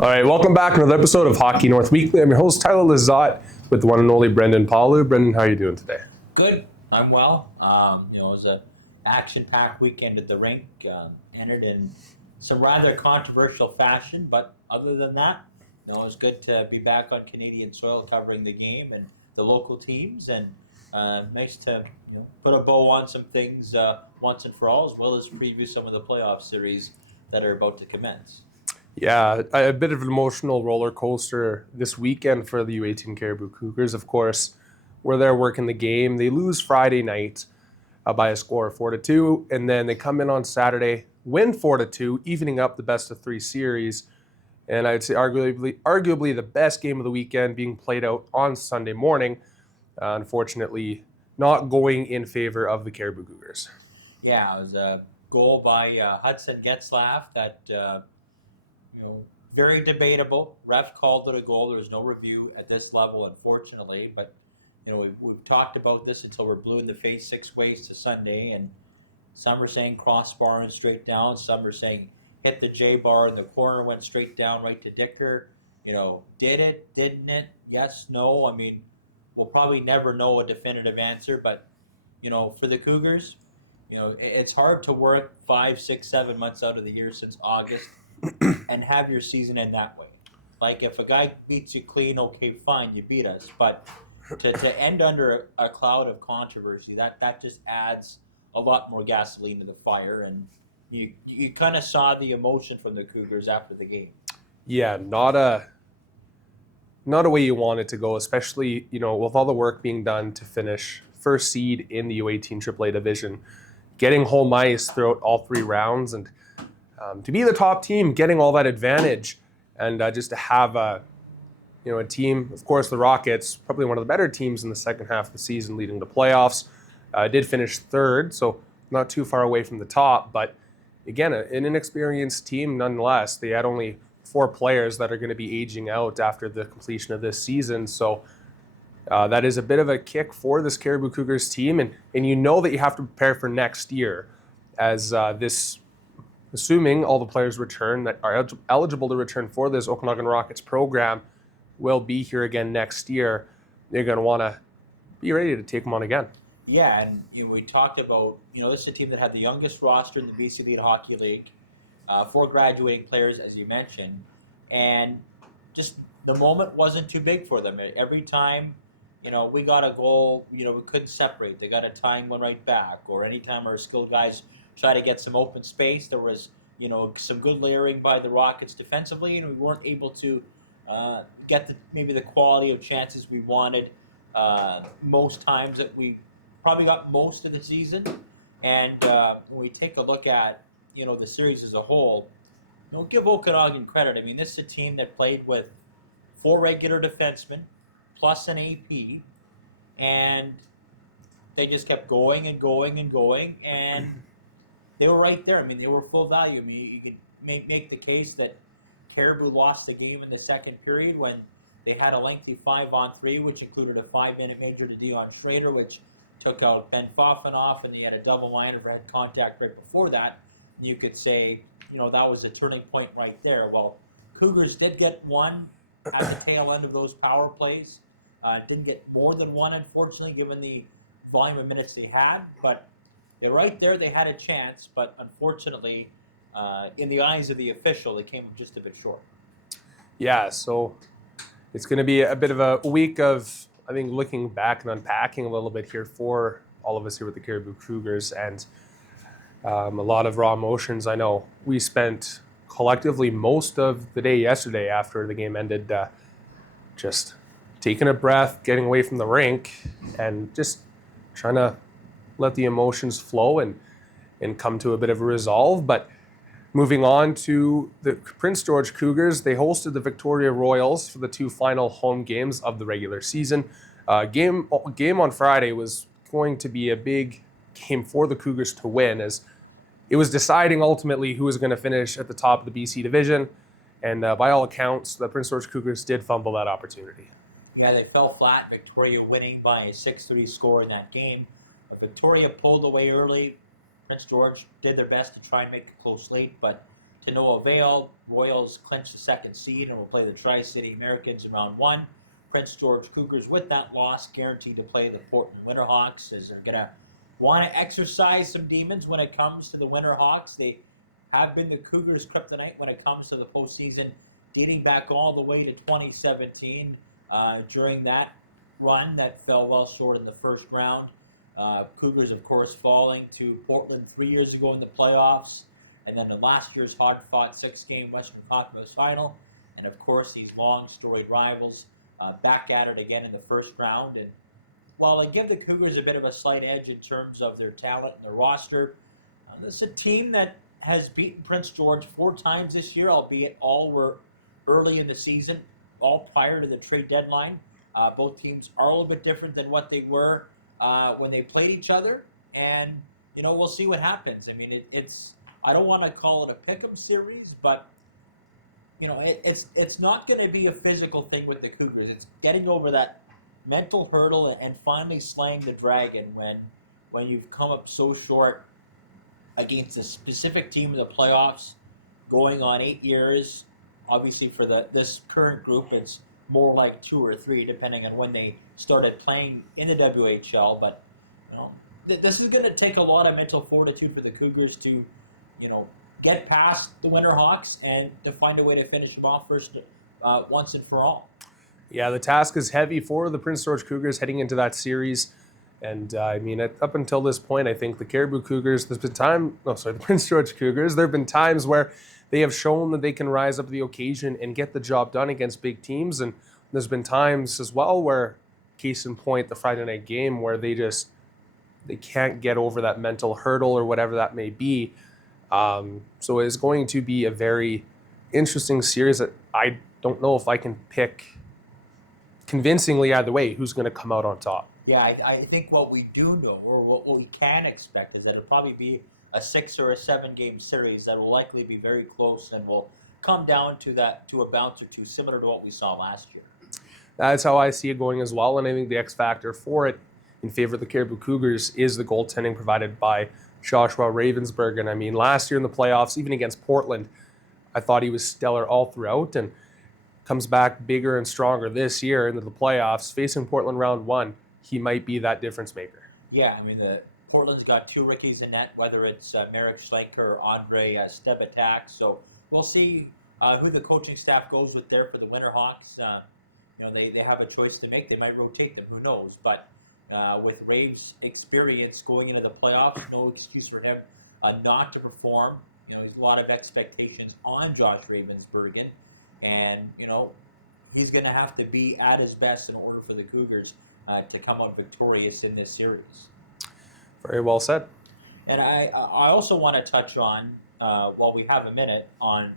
All right, welcome back to another episode of Hockey North Weekly. I'm your host, Tyler Lizotte, with the one and only Brendan Palu. Brendan, how are you doing today? Good. I'm well. It was an action-packed weekend at the rink. Ended in some rather controversial fashion, but other than that, it was good to be back on Canadian soil covering the game and the local teams, and nice to put a bow on some things once and for all, as well as preview some of the playoff series that are about to commence. Yeah, a bit of an emotional roller coaster this weekend for the U18 Caribou Cougars. Of course, we're there working the game. They lose Friday night by a score of 4-2, and then they come in on Saturday, win 4-2, evening up the best of three series. And I'd say arguably the best game of the weekend being played out on Sunday morning. Unfortunately, not going in favor of the Caribou Cougars. Yeah, it was a goal by Hudson Getzlaff that. Very debatable. Ref called it a goal. There was no review at this level, unfortunately. But we've talked about this until we're blue in the face 6 ways to Sunday, and some are saying crossbar and straight down. Some are saying hit the J bar in the corner, went straight down right to Dicker. Did it? Didn't it? Yes, no. I mean, we'll probably never know a definitive answer. But for the Cougars, it's hard to work 5, 6, 7 months out of the year since August. And have your season end that way. Like, if a guy beats you clean, okay, fine, you beat us. But to end under a cloud of controversy, that just adds a lot more gasoline to the fire. And you kind of saw the emotion from the Cougars after the game. Yeah, not a way you want it to go, especially with all the work being done to finish first seed in the U18 AAA division, getting home ice throughout all 3 rounds, and to be the top team, getting all that advantage, and just to have a team. Of course, the Rockets, probably one of the better teams in the second half of the season, leading to playoffs. Did finish 3rd, so not too far away from the top. But again, an inexperienced team nonetheless. They had only 4 players that are going to be aging out after the completion of this season. So that is a bit of a kick for this Caribou Cougars team, and you know that you have to prepare for next year, as this. Assuming all the players return that are eligible to return for this Okanagan Rockets program will be here again next year, they're going to want to be ready to take them on again. Yeah, and we talked about, this is a team that had the youngest roster in the BC Elite Hockey League, 4 graduating players, as you mentioned, and just the moment wasn't too big for them. Every time, we got a goal, we couldn't separate. They got a time one right back, or anytime our skilled guys try to get some open space. There was, some good layering by the Rockets defensively, and we weren't able to get maybe the quality of chances we wanted most times that we probably got most of the season. And when we take a look at, the series as a whole, give Okanagan credit. I mean, this is a team that played with 4 regular defensemen plus an AP, and they just kept going and going and going, and they were right there. I mean, they were full value. I mean, you could make the case that Caribou lost the game in the second period when they had a lengthy 5-on-3, which included a 5-minute major to Dion Schrader, which took out Ben Foffenoff, and they had a double minor for head contact right before that. You could say, that was a turning point right there. Well, Cougars did get one at the tail end of those power plays. Didn't get more than one, unfortunately, given the volume of minutes they had, but they're right there. They had a chance, but unfortunately, in the eyes of the official, they came just a bit short. Yeah, so it's going to be a bit of a week of, I think, looking back and unpacking a little bit here for all of us here with the Caribou Cougars, and a lot of raw emotions. I know we spent collectively most of the day yesterday after the game ended just taking a breath, getting away from the rink, and just trying to let the emotions flow and come to a bit of a resolve. But moving on to the Prince George Cougars, they hosted the Victoria Royals for the 2 final home games of the regular season. Game on Friday was going to be a big game for the Cougars to win, as it was deciding ultimately who was going to finish at the top of the BC division. And by all accounts, the Prince George Cougars did fumble that opportunity. Yeah, they fell flat. Victoria winning by a 6-3 score in that game. Victoria pulled away early. Prince George did their best to try and make it close late, but to no avail. Royals clinch the second seed and will play the Tri-City Americans in round one. Prince George Cougars, with that loss, guaranteed to play the Portland Winterhawks, as they're going to want to exercise some demons when it comes to the Winterhawks. They have been the Cougars' kryptonite when it comes to the postseason, dating back all the way to 2017. During that run, that fell well short in the first round. Cougars, of course, falling to Portland 3 years ago in the playoffs, and then in last year's hard-fought six-game Western Conference final. And, of course, these long, storied rivals back at it again in the first round. And while I give the Cougars a bit of a slight edge in terms of their talent and their roster, this is a team that has beaten Prince George 4 times this year, albeit all were early in the season, all prior to the trade deadline. Both teams are a little bit different than what they were when they played each other, and we'll see what happens. I mean, it's I don't want to call it a pick'em series, but it's not going to be a physical thing with the Cougars. It's getting over that mental hurdle and finally slaying the dragon when you've come up so short against a specific team in the playoffs, going on 8 years. Obviously, for this current group, it's more like 2 or 3, depending on when they started playing in the WHL. But this is going to take a lot of mental fortitude for the Cougars to, get past the Winterhawks and to find a way to finish them off first, once and for all. Yeah, the task is heavy for the Prince George Cougars heading into that series. And up until this point, I think the Caribou Cougars, the Prince George Cougars, there have been times where they have shown that they can rise up to the occasion and get the job done against big teams. And there's been times as well where, case in point, the Friday night game, where they can't get over that mental hurdle or whatever that may be. So it's going to be a very interesting series that I don't know if I can pick convincingly either way who's going to come out on top. Yeah, I think what we do know, or what we can expect, is that it'll probably be a 6 or a 7 game series that will likely be very close and will come down to a bounce or two, similar to what we saw last year. That's how I see it going as well, and I think the X factor for it in favor of the Caribou Cougars is the goaltending provided by Joshua Ravensburg. And I mean, last year in the playoffs, even against Portland, I thought he was stellar all throughout, and comes back bigger and stronger this year into the playoffs. Facing Portland round one, he might be that difference maker. Yeah, I mean, Portland's got 2 rookies in net, whether it's Marek Schlenker or Andre Stebatak. So we'll see who the coaching staff goes with there for the Winterhawks. They have a choice to make. They might rotate them. Who knows? But with Rave's experience going into the playoffs, no excuse for him not to perform. There's a lot of expectations on Josh Ravensburg, and he's going to have to be at his best in order for the Cougars to come out victorious in this series. Very well said. And I also want to touch on, while we have a minute, on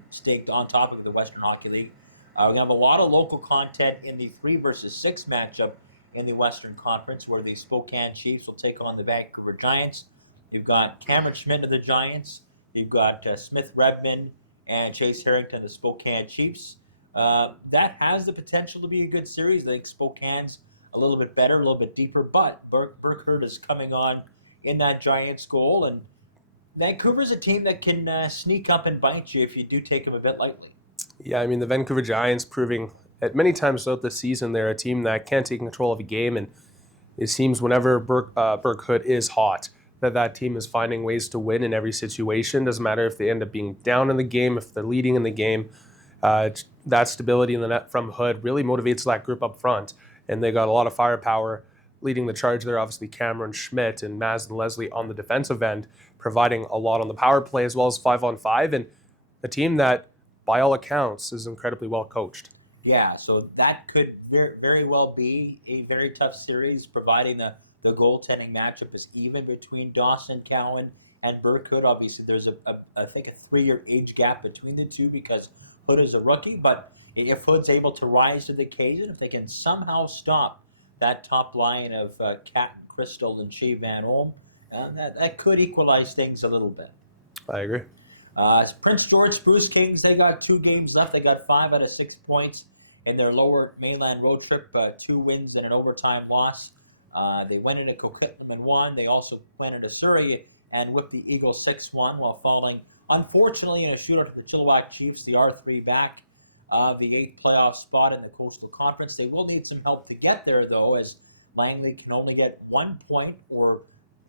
topic of the Western Hockey League. We're going to have a lot of local content in the 3 versus 6 matchup in the Western Conference, where the Spokane Chiefs will take on the Vancouver Giants. You've got Cameron Schmidt of the Giants. You've got Smith Redmond and Chase Harrington of the Spokane Chiefs. That has the potential to be a good series. I think Spokane's a little bit better, a little bit deeper, but Burkhardt is coming on in that Giants goal, and Vancouver's a team that can sneak up and bite you if you do take them a bit lightly. Yeah, I mean, the Vancouver Giants proving at many times throughout the season they're a team that can't take control of a game, and it seems whenever Burkhardt is hot, that team is finding ways to win in every situation. Doesn't matter if they end up being down in the game, if they're leading in the game. That stability in the net from Hood really motivates that group up front, and they got a lot of firepower leading the charge there. Obviously, Cameron Schmidt and Mazden Leslie on the defensive end, providing a lot on the power play as well as 5-on-5, and a team that, by all accounts, is incredibly well coached. Yeah, so that could very, very well be a very tough series, providing the goaltending matchup is even between Dawson Cowan and Burkhardt. Obviously, there's I think a 3-year age gap between the two because Hood is a rookie. But if Hood's able to rise to the occasion, if they can somehow stop that top line of Kat Crystal and Shea Van Olm, that could equalize things a little bit. I agree. Prince George Spruce Kings, they got 2 games left. They got 5 out of 6 points in their lower mainland road trip, 2 wins and an overtime loss. They went into Coquitlam and won. They also went into Surrey and whipped the Eagles 6-1 while falling unfortunately, in a shootout to the Chilliwack Chiefs, the R3 back of the 8th playoff spot in the Coastal Conference. They will need some help to get there, though, as Langley can only get 1 point or,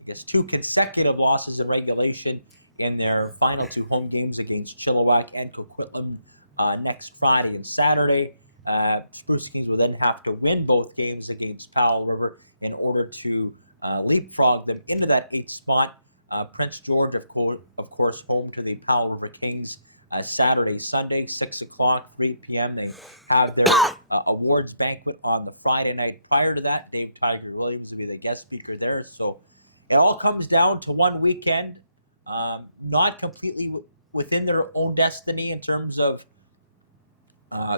I guess, 2 consecutive losses in regulation in their final 2 home games against Chilliwack and Coquitlam next Friday and Saturday. Spruce Kings will then have to win both games against Powell River in order to leapfrog them into that 8th spot. Prince George, of course, home to the Powell River Kings Saturday, Sunday, 6 o'clock, 3 p.m. They have their awards banquet on the Friday night. Prior to that, Dave Tiger Williams will be the guest speaker there. So it all comes down to one weekend, not completely within their own destiny in terms of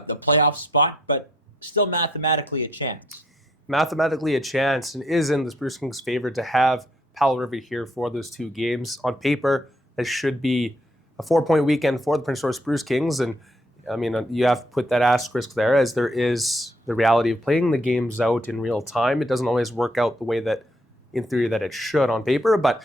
the playoff spot, but still mathematically a chance. Mathematically a chance, and is in the Spruce Kings' favor to have Powell River here for those 2 games. On paper, it should be a 4-point weekend for the Prince George Spruce Kings, and I mean, you have to put that asterisk there, as there is the reality of playing the games out in real time. It doesn't always work out the way that, in theory, that it should on paper, but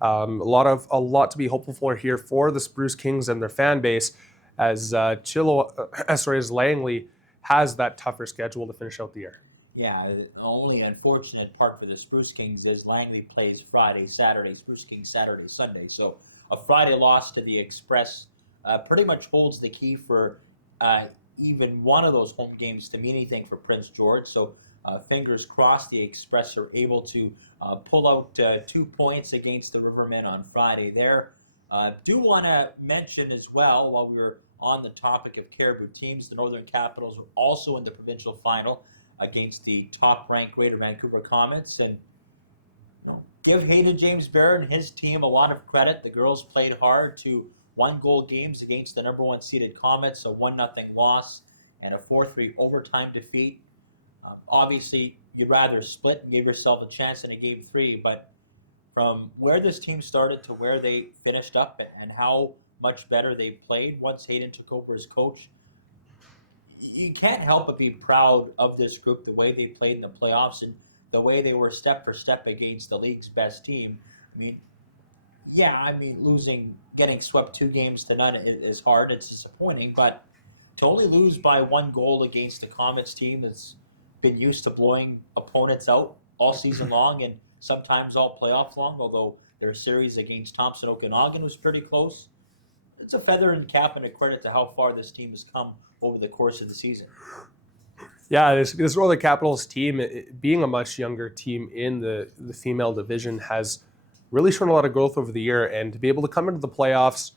a lot to be hopeful for here for the Spruce Kings and their fan base, as as Langley has that tougher schedule to finish out the year. Yeah, the only unfortunate part for the Spruce Kings is Langley plays Friday, Saturday, Spruce Kings Saturday, Sunday. So a Friday loss to the Express pretty much holds the key for even one of those home games to mean anything for Prince George. So fingers crossed the Express are able to pull out 2 points against the Rivermen on Friday there. Do want to mention as well, while we were on the topic of Caribou teams, the Northern Capitals were also in the provincial final against the top-ranked Greater Vancouver Comets, and give Hayden James Barrett and his team a lot of credit. The girls played hard to 1-goal games against the number 1 seeded Comets, a 1-0 loss and a 4-3 overtime defeat. Obviously, you'd rather split and give yourself a chance in a game 3, but from where this team started to where they finished up and how much better they played once Hayden took over as coach, you can't help but be proud of this group, the way they played in the playoffs and the way they were step for step against the league's best team. Getting swept 2 games to none is hard. It's disappointing, but to only lose by 1 goal against the Comets team that's been used to blowing opponents out all season long and sometimes all playoff long, although their series against Thompson Okanagan was pretty close. It's a feather in cap and a credit to how far this team has come over the course of the season. Yeah, this Northern Capitals team, being a much younger team in the female division, has really shown a lot of growth over the year, and to be able to come into the playoffs,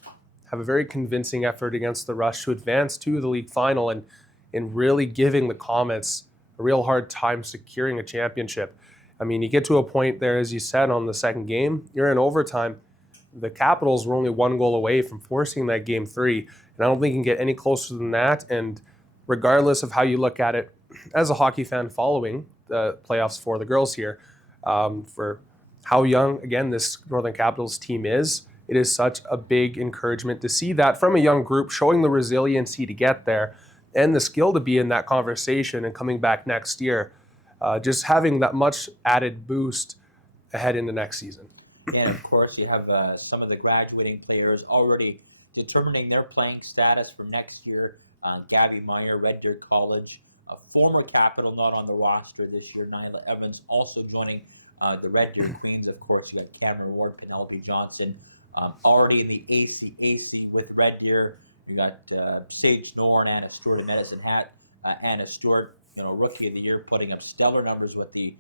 have a very convincing effort against the Rush to advance to the league final, and really giving the Comets a real hard time securing a championship. I mean, you get to a point there, as you said, on the second game, you're in overtime. The Capitals were only 1 goal away from forcing that game 3, and I don't think you can get any closer than that. And regardless of how you look at it, as a hockey fan following the playoffs for the girls here, for how young, again, this Northern Capitals team is, it is such a big encouragement to see that from a young group, showing the resiliency to get there and the skill to be in that conversation and coming back next year, just having that much added boost ahead into next season. And of course, you have some of the graduating players already determining their playing status for next year. Gabby Meyer, Red Deer College, a former Capital not on the roster this year. Nyla Evans also joining the Red Deer Queens. Of course, you got Cameron Ward, Penelope Johnson, already in the ACAC with Red Deer. You got Sage Knorr and Anna Stewart, a Medicine Hat. Anna Stewart, Rookie of the Year, putting up stellar numbers with the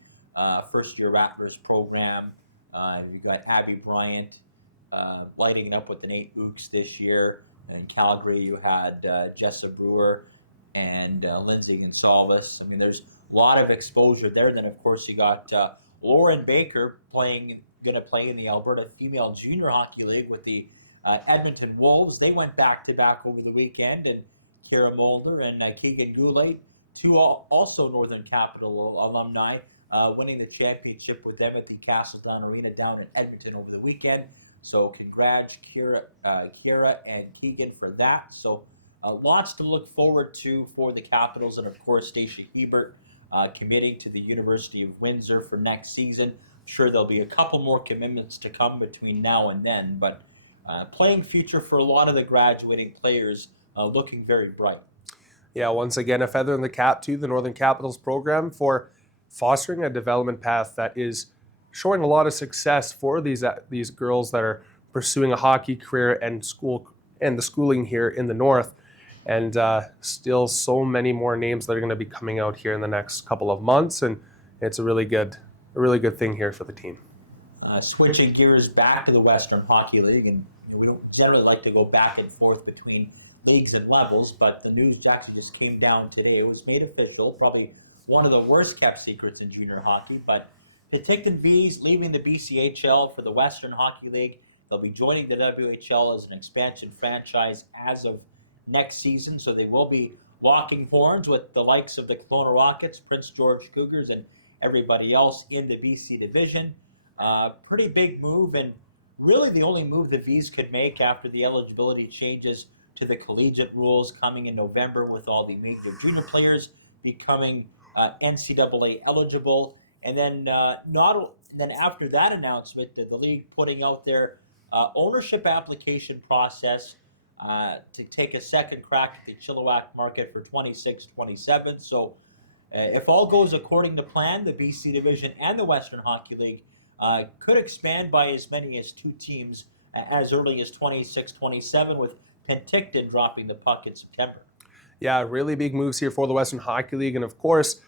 first-year Rattlers program. You got Abby Bryant lighting it up with the Nate Ooks this year. In Calgary, you had Jessa Brewer and Lindsay Gonsalves. I mean, there's a lot of exposure there. Then, of course, you got Lauren Baker going to play in the Alberta Female Junior Hockey League with the Edmonton Wolves. They went back-to-back over the weekend, and Kara Mulder and Keegan Goulet, 2 also Northern Capital alumni, winning the championship with them at the Castledown Arena down in Edmonton over the weekend. So congrats, Kira and Keegan, for that. So lots to look forward to for the Capitals, and of course Stacia Hebert committing to the University of Windsor for next season. I'm sure there'll be a couple more commitments to come between now and then, but playing future for a lot of the graduating players looking very bright. Yeah, once again, a feather in the cap to the Northern Capitals program for fostering a development path that is showing a lot of success for these girls that are pursuing a hockey career and the schooling here in the North. And still so many more names that are going to be coming out here in the next couple of months, and it's a really good thing here for the team. Switching gears back to the Western Hockey League, and we don't generally like to go back and forth between leagues and levels, but the news actually just came down today. It was made official, probably one of the worst kept secrets in junior hockey, but Penticton Vees leaving the BCHL for the Western Hockey League. They'll be joining the WHL as an expansion franchise as of next season, so they will be locking horns with the likes of the Kelowna Rockets, Prince George Cougars, and everybody else in the BC division. Pretty big move, and really the only move the Vees could make after the eligibility changes to the collegiate rules coming in November, with all the major junior players becoming NCAA eligible. And then then after that announcement, the league putting out their ownership application process to take a second crack at the Chilliwack market for 26-27. So if all goes according to plan, the BC Division and the Western Hockey League could expand by as many as 2 teams as early as 26-27, with Penticton dropping the puck in September. Yeah, really big moves here for the Western Hockey League, and of course,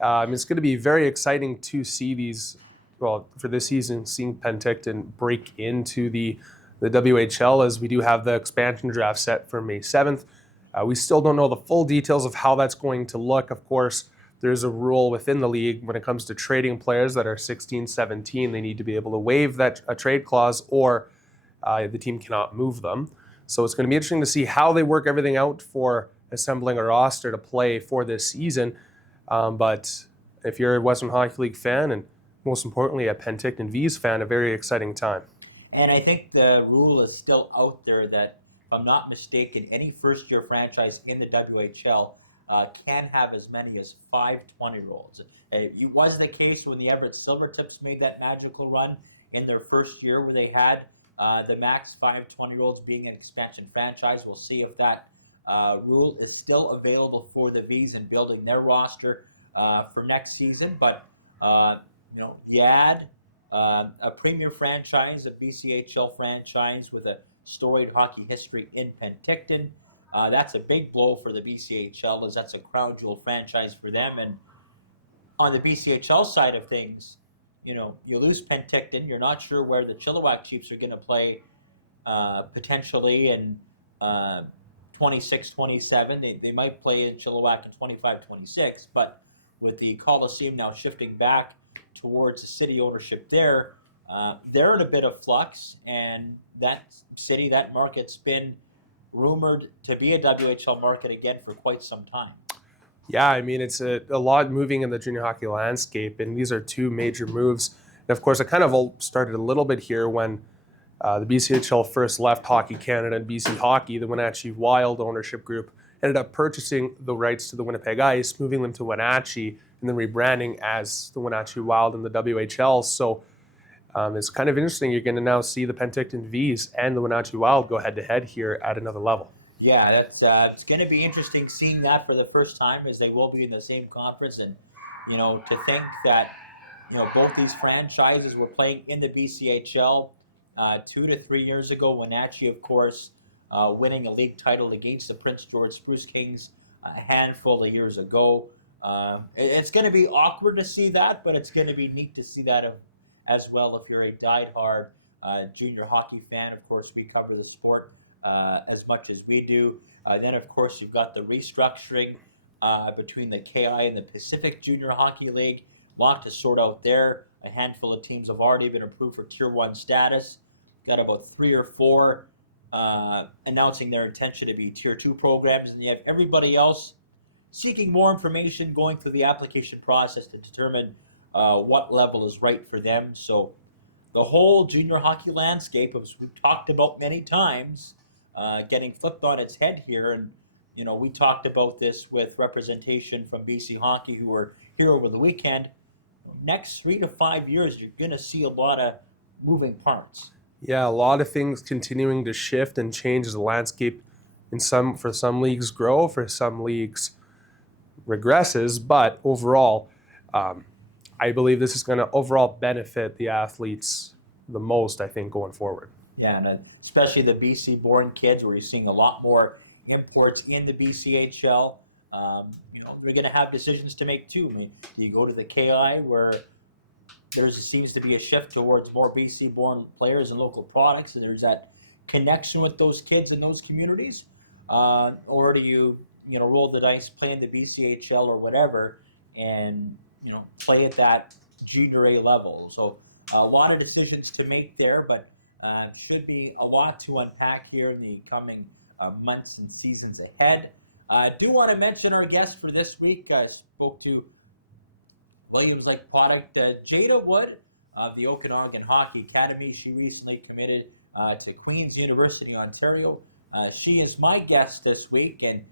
it's going to be very exciting to see these. Well, for this season, seeing Penticton break into the WHL, as we do have the expansion draft set for May 7th. We still don't know the full details of how that's going to look. Of course, there's a rule within the league when it comes to trading players that are 16, 17. They need to be able to waive a trade clause, or the team cannot move them. So it's going to be interesting to see how they work everything out for assembling a roster to play for this season. But if you're a Western Hockey League fan, and most importantly a Penticton Vees fan, a very exciting time. And I think the rule is still out there that, if I'm not mistaken, any first-year franchise in the WHL can have as many as 5 20-year-olds. It was the case when the Everett Silvertips made that magical run in their first year, where they had the max 5 20-year-olds being an expansion franchise. We'll see if that rule is still available for the Vees in building their roster for next season. But you add a premier franchise, a BCHL franchise with a storied hockey history in Penticton. That's a big blow for the BCHL, as that's a crown jewel franchise for them. And on the BCHL side of things, you lose Penticton. You're not sure where the Chilliwack Chiefs are going to play potentially in 26-27. They might play in Chilliwack in 25-26, but with the Coliseum now shifting back towards the city ownership there, they're in a bit of flux, and that city, that market's been rumored to be a WHL market again for quite some time. Yeah, I mean, it's a lot moving in the junior hockey landscape, and these are 2 major moves. And of course, it kind of all started a little bit here when the BCHL first left Hockey Canada and BC Hockey. The Wenatchee Wild ownership group ended up purchasing the rights to the Winnipeg Ice, moving them to Wenatchee, and then rebranding as the Wenatchee Wild in the WHL. So it's kind of interesting. You're going to now see the Penticton Vees and the Wenatchee Wild go head-to-head here at another level. Yeah, that's it's going to be interesting seeing that for the first time, as they will be in the same conference. And to think that both these franchises were playing in the BCHL 2 to 3 years ago. Wenatchee, of course, winning a league title against the Prince George Spruce Kings a handful of years ago. It's going to be awkward to see that, but it's going to be neat to see that as well if you're a diehard junior hockey fan. Of course, we cover the sport as much as we do. Then, of course, you've got the restructuring between the KI and the Pacific Junior Hockey League. A lot to sort out there. A handful of teams have already been approved for Tier 1 status. Got about 3 or 4 announcing their intention to be Tier 2 programs. And you have everybody else seeking more information, going through the application process to determine what level is right for them. So the whole junior hockey landscape, as we've talked about many times, getting flipped on its head here. And, we talked about this with representation from BC Hockey, who were here over the weekend. Next 3 to 5 years, you're going to see a lot of moving parts. Yeah, a lot of things continuing to shift and change as the landscape in some for some leagues grow, for some leagues regresses, but overall, um, I believe this is going to overall benefit the athletes the most. I think going forward. Yeah, and especially the BC born kids, where you're seeing a lot more imports in the BCHL. They're going to have decisions to make too. I mean, do you go to the KI where there seems to be a shift towards more BC born players and local products, and there's that connection with those kids in those communities? Or do you roll the dice, play in the BCHL or whatever, and play at that junior A level? So a lot of decisions to make there, but should be a lot to unpack here in the coming months and seasons ahead. I do want to mention our guest for this week. I spoke to Williams Lake product, Jada Wood of the Okanagan Hockey Academy. She recently committed to Queen's University, Ontario. She is my guest this week, and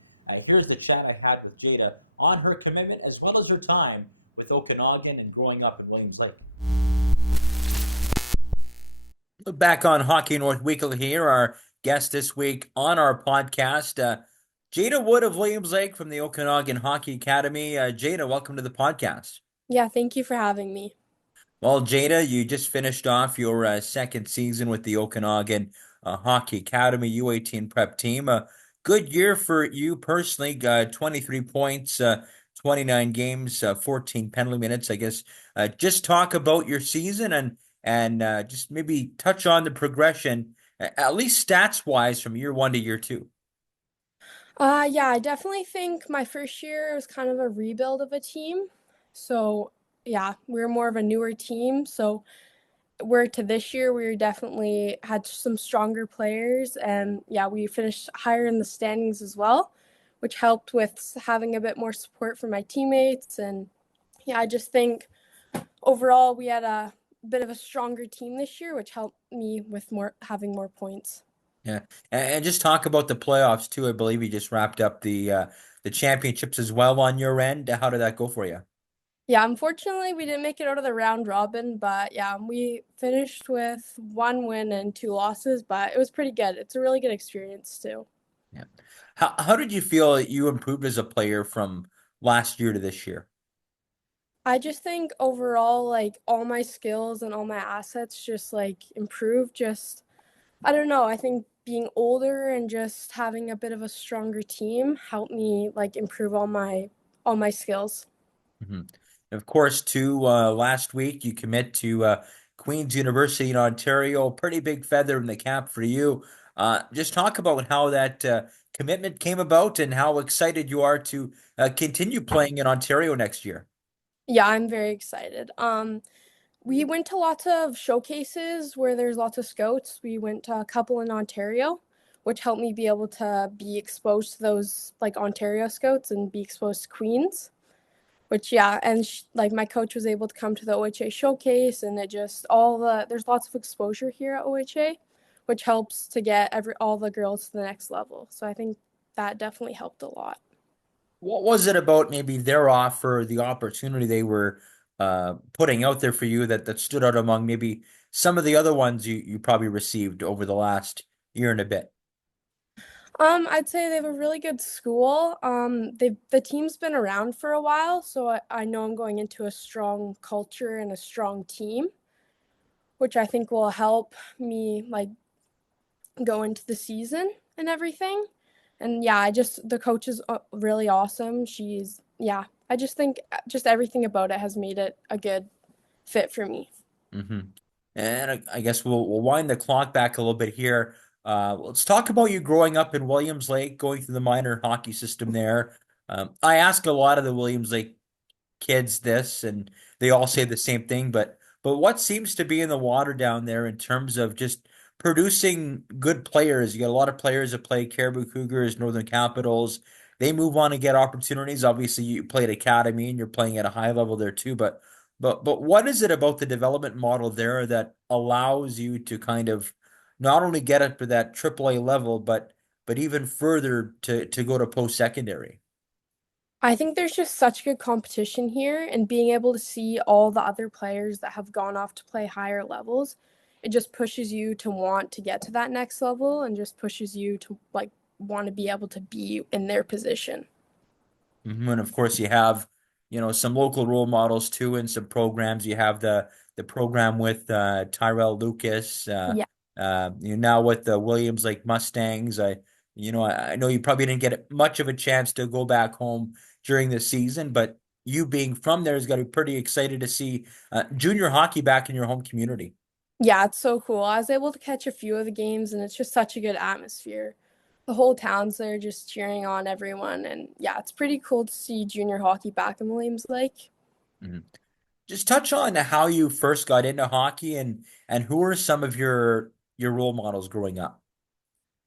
here's the chat I had with Jada on her commitment as well as her time with Okanagan and growing up in Williams Lake. Back on Hockey North Weekly here, our guest this week on our podcast, Jada Wood of Williams Lake from the Okanagan Hockey Academy. Jada, welcome to the podcast. Yeah, thank you for having me. Well, Jada, you just finished off your second season with the Okanagan Hockey Academy U18 prep team. A good year for you personally. 23 points, 29 games, 14 penalty minutes. I guess just talk about your season and just maybe touch on the progression, at least stats wise, from year one to year two. Yeah, I definitely think my first year was kind of a rebuild of a team. So, yeah, we're more of a newer team. So, we're to this year, we definitely had some stronger players. And yeah, we finished higher in the standings as well, which helped with having a bit more support from my teammates. And yeah, I just think overall we had a bit of a stronger team this year, which helped me with more having more points. Yeah, and just talk about the playoffs too. I believe you just wrapped up the championships as well on your end. How did that go for you? Yeah, unfortunately, we didn't make it out of the round robin, but yeah, we finished with one win and two losses, but it was pretty good. It's a really good experience too. Yeah. How did you feel you improved as a player from last year to this year? I just think overall, like all my skills and all my assets just like improved. Just, I don't know, I think being older and just having a bit of a stronger team helped me like improve all my skills. hmm Of course, too, last week you commit to Queen's University in Ontario. Pretty big feather in the cap for you. Just talk about how that commitment came about and how excited you are to continue playing in Ontario next year. Yeah, I'm very excited. We went to lots of showcases where there's lots of scouts. We went to a couple in Ontario, which helped me be able to be exposed to those like Ontario scouts and be exposed to Queens. Which yeah, and like my coach was able to come to the OHA showcase, and it just there's lots of exposure here at OHA, which helps to get all the girls to the next level. So I think that definitely helped a lot. What was it about maybe their offer, the opportunity they were putting out there for you that stood out among maybe some of the other ones you probably received over the last year and a bit? I'd say they have a really good school. The team's been around for a while, so I know I'm going into a strong culture and a strong team, which I think will help me like go into the season and everything. And yeah, the coach is really awesome. Yeah, I just think just everything about it has made it a good fit for me. hmm And I guess we'll wind the clock back a little bit here. Let's talk about you growing up in Williams Lake, going through the minor hockey system there. I ask a lot of the Williams Lake kids this, and they all say the same thing. But what seems to be in the water down there in terms of just producing good players? You got a lot of players that play Caribou Cougars, Northern Capitals. They move on and get opportunities. Obviously, you played academy and you're playing at a high level there too. But what is it about the development model there that allows you to kind of not only get up to that AAA level, but even further to go to post secondary? I think there's just such good competition here, and being able to see all the other players that have gone off to play higher levels, it just pushes you to want to get to that next level and just pushes you to like want to be able to be in their position. And of course, you have, some local role models too, and some programs. You have the program with Tyrell Lucas. Yeah. Now with the Williams Lake Mustangs. I know you probably didn't get much of a chance to go back home during the season, but you being from there has got to be pretty excited to see junior hockey back in your home community. Yeah, it's so cool. I was able to catch a few of the games and it's just such a good atmosphere. The whole town's there just cheering on everyone and yeah, it's pretty cool to see junior hockey back in Williams Lake. Mhm. Just touch on how you first got into hockey and who are some of your role models growing up.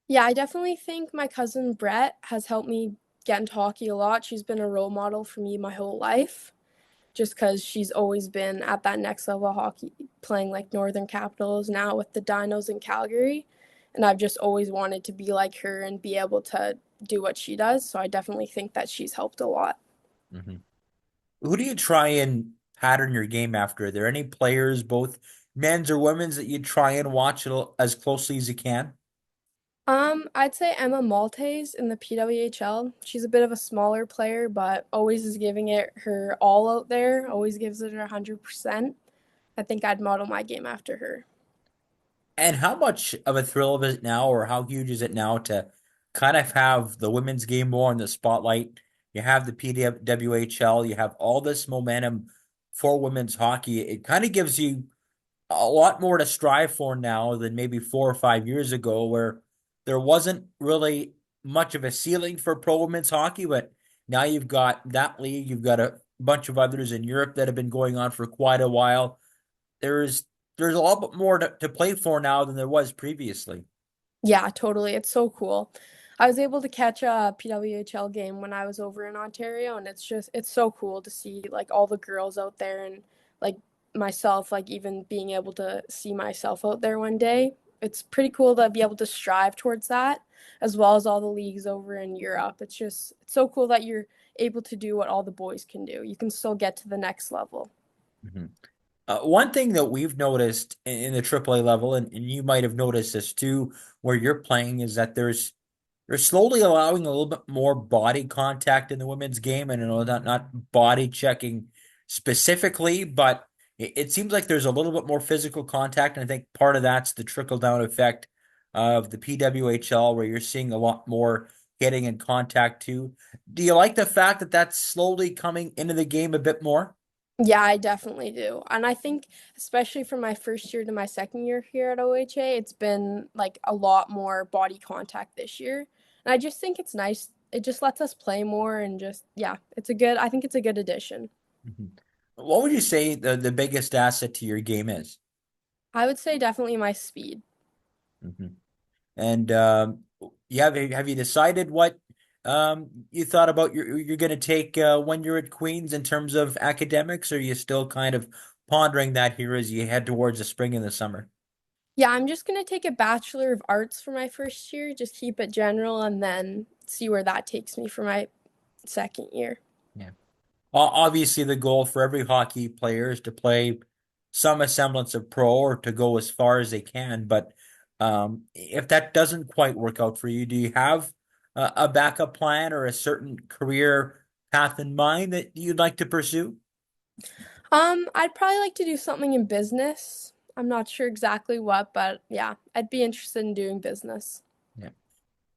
Yeah, I definitely think my cousin Brett has helped me get into hockey a lot. She's been a role model for me my whole life, just because she's always been at that next level of hockey, playing like Northern Capitals now with the Dinos in Calgary. And I've just always wanted to be like her and be able to do what she does. So I definitely think that she's helped a lot. Hmm. Who do you try and pattern your game after? Are there any players, both men's or women's, that you try and watch as closely as you can? I'd say Emma Maltese in the PWHL. She's a bit of a smaller player, but always is giving it her all out there, always gives it her 100%. I think I'd model my game after her. And how much of a thrill is it now, or how huge is it now to kind of have the women's game more in the spotlight? You have the PWHL, you have all this momentum for women's hockey. It kind of gives you a lot more to strive for now than maybe 4 or 5 years ago, where there wasn't really much of a ceiling for pro women's hockey. But now you've got that league, you've got a bunch of others in Europe that have been going on for quite a while. There's there's a lot bit more to play for now than there was previously. Yeah, totally. It's so cool. I was able to catch a PWHL game when I was over in Ontario, and it's so cool to see like all the girls out there and like myself, like even being able to see myself out there one day. It's pretty cool to be able to strive towards that, as well as all the leagues over in Europe. It's so cool that you're able to do what all the boys can do. You can still get to the next level. Mhm. One thing that we've noticed in the AAA level, and you might have noticed this too, where you're playing, is that they're slowly allowing a little bit more body contact in the women's game. And I know not body checking specifically, but it seems like there's a little bit more physical contact. And I think part of that's the trickle down effect of the PWHL, where you're seeing a lot more getting in contact too. Do you like the fact that that's slowly coming into the game a bit more? Yeah, I definitely do. And I think especially from my first year to my second year here at OHA, it's been like a lot more body contact this year. And I just think it's nice. It just lets us play more and just yeah, I think it's a good addition. Mhm. What would you say the biggest asset to your game is? I would say definitely my speed. Mhm. And have you decided what you thought about you're going to take when you're at Queens in terms of academics, or are you still kind of pondering that here as you head towards the spring and the summer? Yeah, I'm just gonna take a Bachelor of Arts for my first year, just keep it general and then see where that takes me for my second year. Yeah. Obviously, the goal for every hockey player is to play some semblance of pro or to go as far as they can. But if that doesn't quite work out for you, do you have a backup plan or a certain career path in mind that you'd like to pursue? I'd probably like to do something in business. I'm not sure exactly what, but yeah, I'd be interested in doing business. Yeah.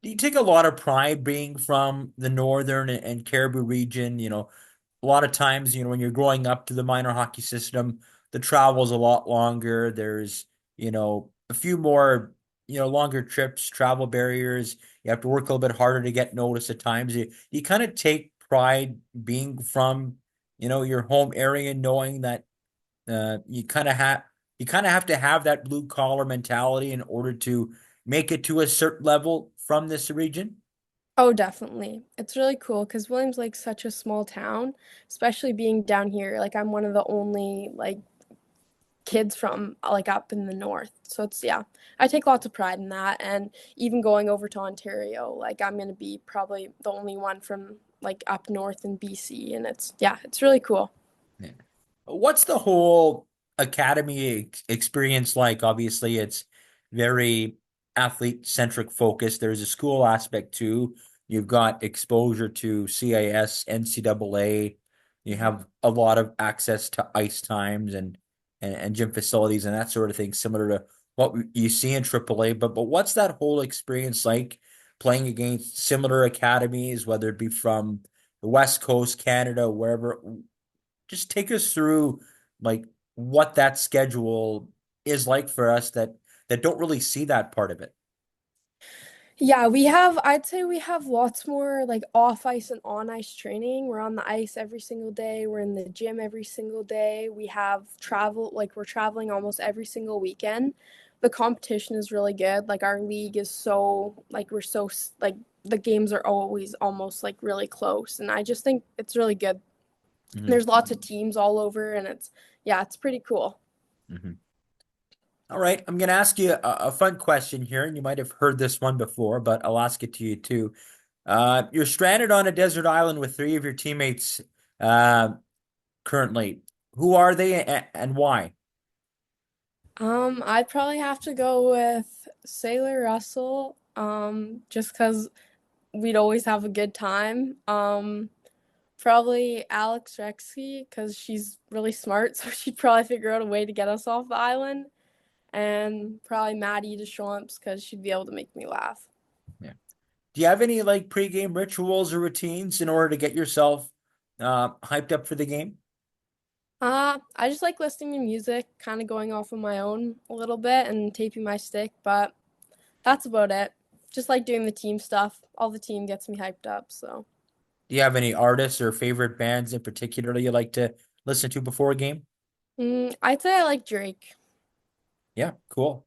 Do you take a lot of pride being from the northern and Caribou region? A lot of times, when you're growing up to the minor hockey system, the travel's a lot longer. There's, a few more, longer trips, travel barriers. You have to work a little bit harder to get noticed at times. You kind of take pride being from, your home area, knowing that you kind of have to have that blue collar mentality in order to make it to a certain level from this region. Oh, definitely. It's really cool because Williams Lake's such a small town, especially being down here. Like I'm one of the only like kids from like up in the north. So it's yeah, I take lots of pride in that. And even going over to Ontario, like I'm gonna be probably the only one from like up north in BC, and it's yeah, it's really cool. Yeah. What's the whole academy experience like? Obviously, it's very athlete-centric focus. There's a school aspect too. You've got exposure to CIS, NCAA. You have a lot of access to ice times and gym facilities and that sort of thing, similar to what you see in AAA. But what's that whole experience like playing against similar academies, whether it be from the West Coast, Canada, wherever? Just take us through like what that schedule is like for us that don't really see that part of it. Yeah, I'd say we have lots more like off ice and on ice training. We're on the ice every single day. We're in the gym every single day. We have travel, like we're traveling almost every single weekend. The competition is really good. Like our league is so, like we're so, like the games are always almost like really close. And I just think it's really good. Mhm, There's lots of teams all over and yeah, it's pretty cool. mhm. All right, I'm going to ask you a fun question here, and you might have heard this one before, but I'll ask it to you too. You're stranded on a desert island with three of your teammates uh, currently. Who are they and why? I'd probably have to go with Sailor Russell, just because we'd always have a good time. Probably Alex Rexy because she's really smart, so she'd probably figure out a way to get us off the island. And probably Maddie Deschamps because she'd be able to make me laugh. Yeah. Do you have any like pregame rituals or routines in order to get yourself hyped up for the game? I just like listening to music, kind of going off on my own a little bit and taping my stick, but that's about it. Just like doing the team stuff. All the team gets me hyped up, so. Do you have any artists or favorite bands in particular you like to listen to before a game? I'd say I like Drake. Yeah, cool.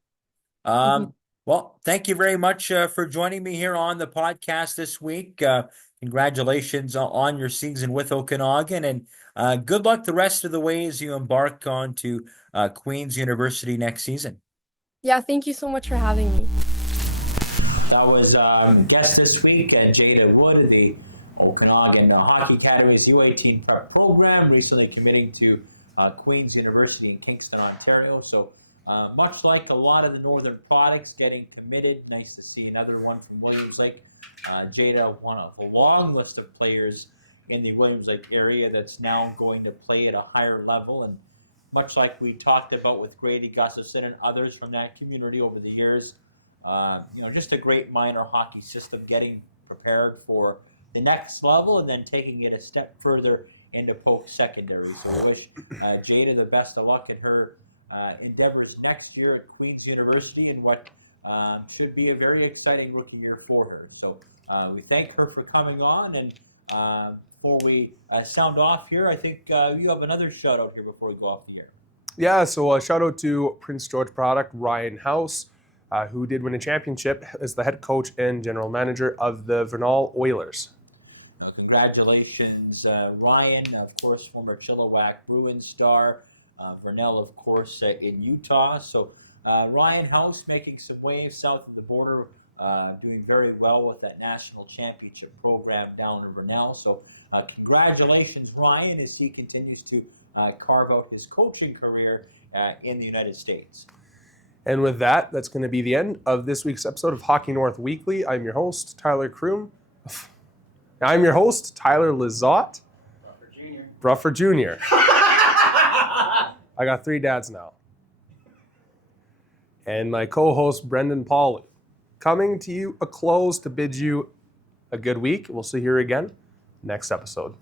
Mhm. Um, well, thank you very much for joining me here on the podcast this week. Congratulations on your season with Okanagan, and good luck the rest of the way as you embark on to Queen's University next season. Yeah, thank you so much for having me. That was guest this week, Jada Wood, the Okanagan Hockey Academy's U18 prep program, recently committing to Queen's University in Kingston, Ontario. So much like a lot of the northern products getting committed, nice to see another one from Williams Lake. Jada, one of a long list of players in the Williams Lake area that's now going to play at a higher level. And much like we talked about with Grady Gustafson and others from that community over the years, just a great minor hockey system getting prepared for the next level and then taking it a step further into post-secondary. So I wish Jada the best of luck in her endeavors next year at Queen's University and what should be a very exciting rookie year for her. So we thank her for coming on, and before we sound off here, I think you have another shout out here before we go off the air. Yeah, so a shout out to Prince George product Ryan House, who did win a championship as the head coach and general manager of the Vernal Oilers. Congratulations, Ryan, of course, former Chilliwack Bruins star. Vernell, of course, in Utah. So Ryan House making some waves south of the border, doing very well with that national championship program down in Vernell. So congratulations, Ryan, as he continues to carve out his coaching career in the United States. And with that, that's going to be the end of this week's episode of Hockey North Weekly. I'm your host, Tyler Kroom. I'm your host, Tyler Lizotte. Bruffer Jr. I got 3 dads now. And my co-host, Brendan Pauley. Coming to you a close to bid you a good week. We'll see you here again next episode.